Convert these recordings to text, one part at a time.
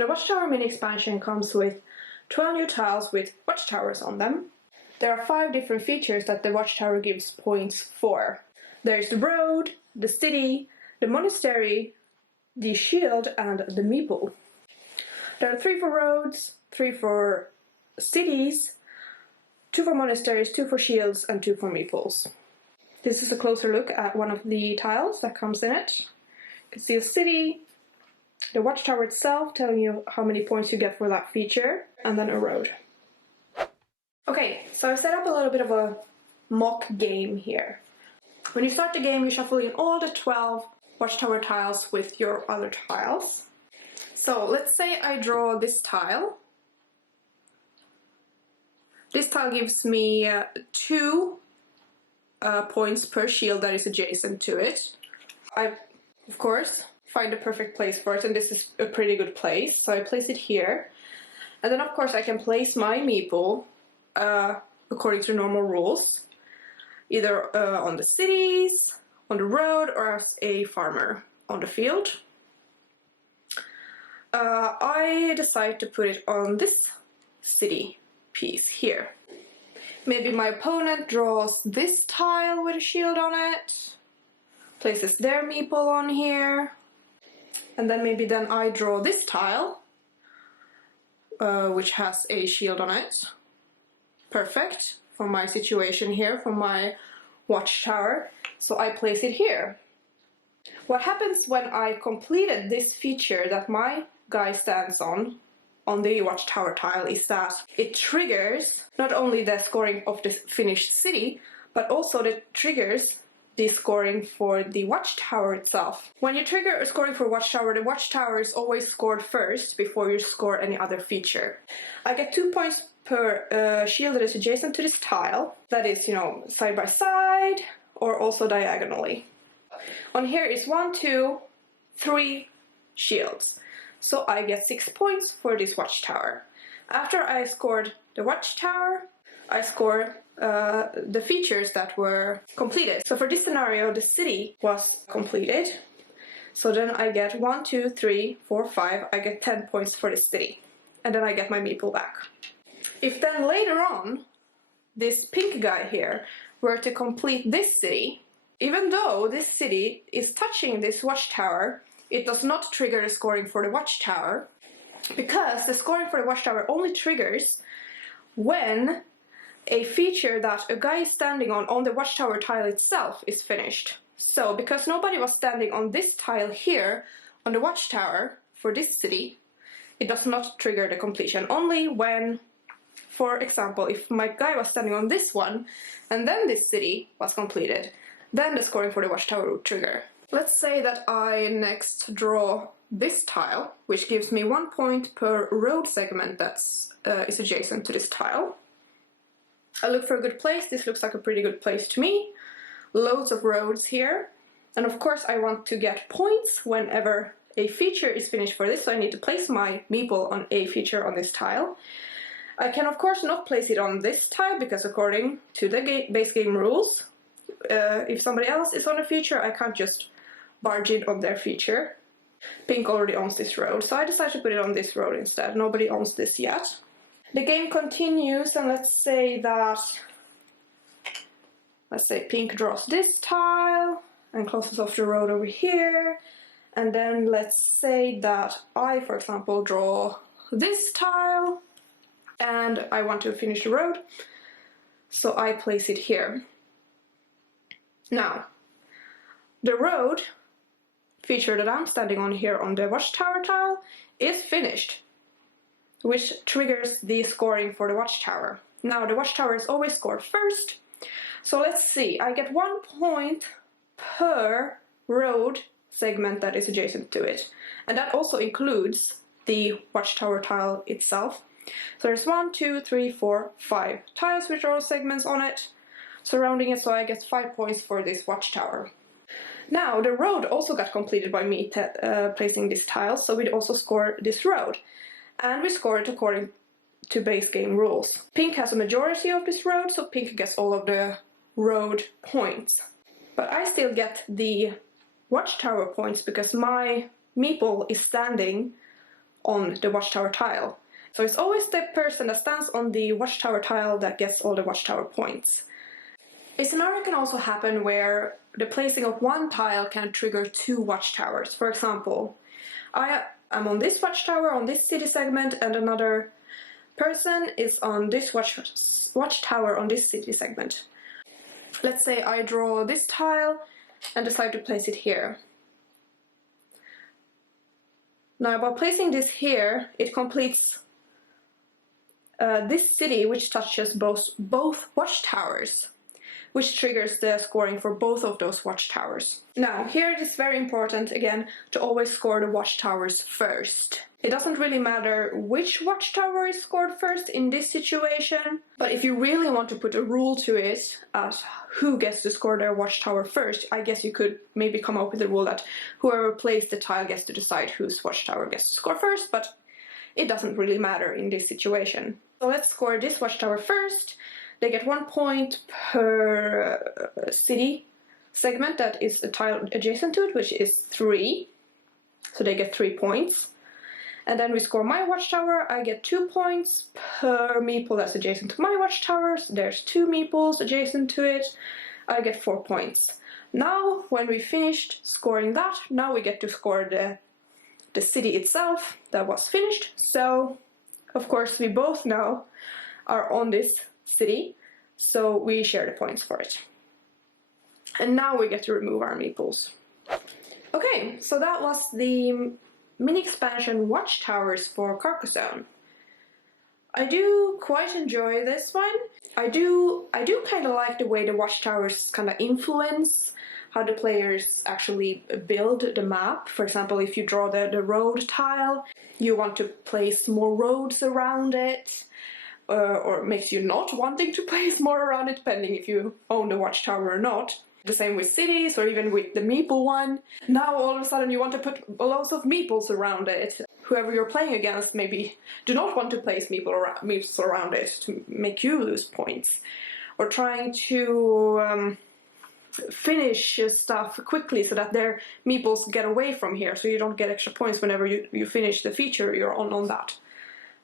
So the Watchtower mini expansion comes with 12 new tiles with watchtowers on them. There are 5 different features that the Watchtower gives points for. There's the road, the city, the monastery, the shield, and the meeple. There are 3 for roads, 3 for cities, 2 for monasteries, 2 for shields, and 2 for meeples. This is a closer look at one of the tiles that comes in it. You can see the city, the watchtower itself telling you how many points you get for that feature, and then a road. Okay, so I've set up a little bit of a mock game here. When you start the game, you shuffle in all the 12 watchtower tiles with your other tiles. So let's say I draw this tile. This tile gives me 2 points per shield that is adjacent to it. I, of course, find the perfect place for it, and this is a pretty good place, so I place it here. And then, of course, I can place my meeple according to normal rules, either on the cities, on the road, or as a farmer on the field. I decide to put it on this city piece here. Maybe my opponent draws this tile with a shield on it, places their meeple on here, and then maybe I draw this tile, which has a shield on it. Perfect for my situation here, for my watchtower, so I place it here. What happens when I completed this feature that my guy stands on the watchtower tile is that it triggers not only the scoring of the finished city, but also it triggers the scoring for the watchtower itself. When you trigger a scoring for watchtower, the watchtower is always scored first before you score any other feature. I get 2 points per shield that is adjacent to this tile, that is, you know, side by side or also diagonally. On here is 1, 2, 3 shields. So I get 6 points for this watchtower. After I scored the watchtower, I score the features that were completed. So for this scenario, the city was completed. So then I get 1, 2, 3, 4, 5. I get 10 points for the city. And then I get my meeple back. If then later on, this pink guy here were to complete this city, even though this city is touching this watchtower, it does not trigger the scoring for the watchtower, because the scoring for the watchtower only triggers when a feature that a guy is standing on the watchtower tile itself is finished. So, because nobody was standing on this tile here, on the watchtower, for this city, it does not trigger the completion. Only when, for example, if my guy was standing on this one, and then this city was completed, then the scoring for the watchtower would trigger. Let's say that I next draw this tile, which gives me 1 point per road segment that is adjacent to this tile. I look for a good place. This looks like a pretty good place to me. Loads of roads here. And of course I want to get points whenever a feature is finished for this, so I need to place my meeple on a feature on this tile. I can of course not place it on this tile, because according to the base game rules, if somebody else is on a feature, I can't just barge in on their feature. Pink already owns this road, so I decided to put it on this road instead. Nobody owns this yet. The game continues, and let's say pink draws this tile and closes off the road over here, and then let's say that I, for example, draw this tile and I want to finish the road, so I place it here. Now, the road feature that I'm standing on here on the watchtower tile is finished, which triggers the scoring for the watchtower. Now, the watchtower is always scored first, so let's see, I get 1 point per road segment that is adjacent to it, and that also includes the watchtower tile itself. So there's 1, 2, 3, 4, 5 tiles with road segments on it, surrounding it, so I get 5 points for this watchtower. Now, the road also got completed by me placing this tile, so we'd also score this road. And we score it according to base game rules. Pink has a majority of this road, so pink gets all of the road points. But I still get the watchtower points because my meeple is standing on the watchtower tile. So it's always the person that stands on the watchtower tile that gets all the watchtower points. A scenario can also happen where the placing of one tile can trigger two watchtowers. For example, I am on this watchtower on this city segment, and another person is on this watchtower on this city segment. Let's say I draw this tile and decide to place it here. Now, by placing this here, it completes this city, which touches both watchtowers, which triggers the scoring for both of those watchtowers. Now, here it is very important, again, to always score the watchtowers first. It doesn't really matter which watchtower is scored first in this situation, but if you really want to put a rule to it as who gets to score their watchtower first, I guess you could maybe come up with a rule that whoever plays the tile gets to decide whose watchtower gets to score first, but it doesn't really matter in this situation. So let's score this watchtower first. They get 1 point per city segment that is a tile adjacent to it, which is 3. So they get 3 points. And then we score my watchtower. I get 2 points per meeple that's adjacent to my watchtower. So there's 2 meeples adjacent to it. I get 4 points. Now, when we finished scoring that, now we get to score the city itself that was finished. So, of course, we both now are on this city, so we share the points for it. And now we get to remove our meeples. Okay, so that was the mini expansion Watchtowers for Carcassonne. I do quite enjoy this one. I do kind of like the way the watchtowers kind of influence how the players actually build the map. For example, if you draw the road tile, you want to place more roads around it, or makes you not wanting to place more around it, depending if you own the watchtower or not. The same with cities, or even with the meeple one. Now all of a sudden you want to put lots of meeples around it. Whoever you're playing against maybe do not want to place meeples around it to make you lose points. Or trying to finish stuff quickly so that their meeples get away from here, so you don't get extra points whenever you finish the feature you're on that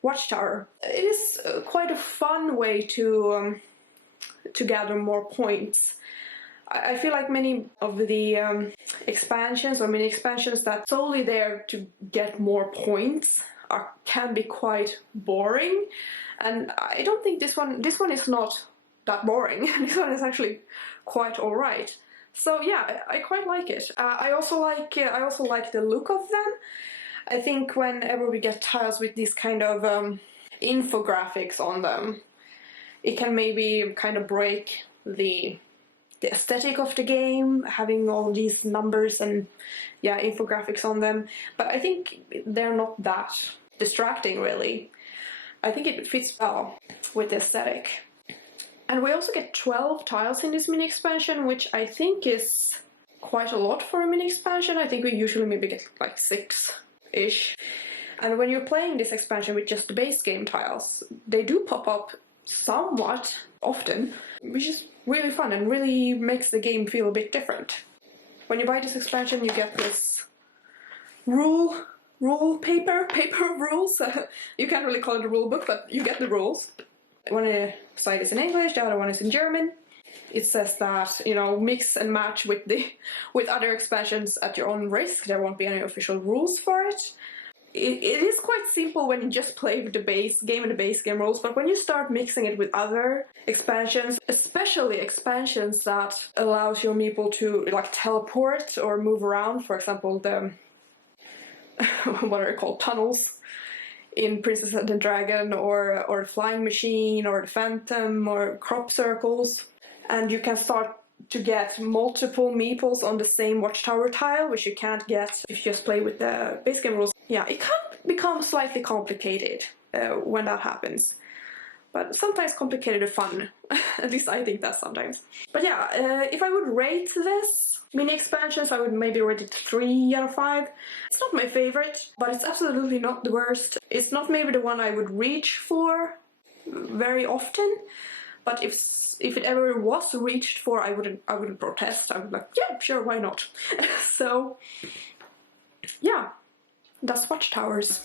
watchtower. It is quite a fun way to gather more points. I feel like many of the expansions or mini expansions that solely there to get more points can be quite boring, and I don't think this one is not that boring. This one is actually quite alright. So yeah, I quite like it. I also like the look of them. I think whenever we get tiles with these kind of infographics on them, it can maybe kind of break the aesthetic of the game, having all these numbers and infographics on them. But I think they're not that distracting, really. I think it fits well with the aesthetic. And we also get 12 tiles in this mini expansion, which I think is quite a lot for a mini expansion. I think we usually maybe get like 6-ish. And when you're playing this expansion with just the base game tiles, they do pop up somewhat often, which is really fun and really makes the game feel a bit different. When you buy this expansion, you get this paper of rules. You can't really call it a rule book, but you get the rules. One side is in English, the other one is in German. It says that, you know, mix and match with other expansions at your own risk. There won't be any official rules for it. It is quite simple when you just play with the base game and the base game rules, but when you start mixing it with other expansions, especially expansions that allows your meeple to like teleport or move around, for example, the what are they called, tunnels in Princess and the Dragon, or the flying machine, or the phantom, or crop circles, and you can start to get multiple meeples on the same watchtower tile, which you can't get if you just play with the base game rules. Yeah, it can become slightly complicated when that happens. But sometimes complicated is fun. At least I think that sometimes. But yeah, if I would rate this mini expansions, I would maybe rate it 3 out of 5. It's not my favorite, but it's absolutely not the worst. It's not maybe the one I would reach for very often, but if it ever was reached for, I wouldn't protest. I would be like, yeah, sure, why not? So yeah, that's Watchtowers.